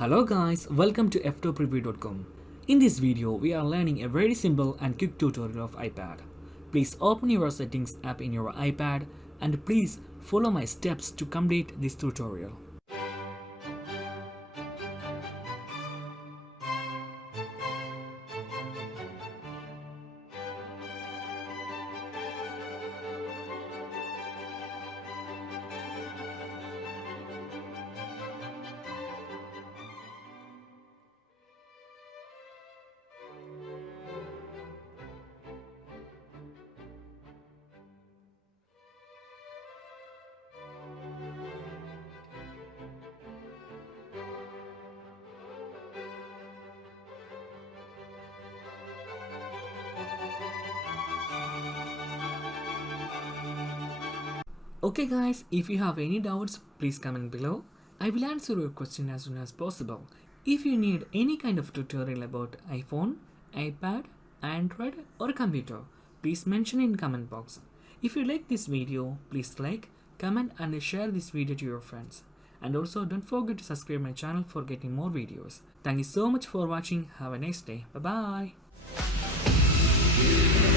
Hello guys, welcome to Ftopreview.com. In this video, we are learning a very simple and quick tutorial of iPad. Please open your settings app in your iPad and please follow my steps to complete this tutorial. Okay guys, if you have any doubts, please comment below. I will answer your question as soon as possible. If you need any kind of tutorial about iPhone, iPad, Android or computer, please mention in comment box. If you like this video, please like, comment and share this video to your friends. And also don't forget to subscribe my channel for getting more videos. Thank you so much for watching. Have a nice day. Bye bye.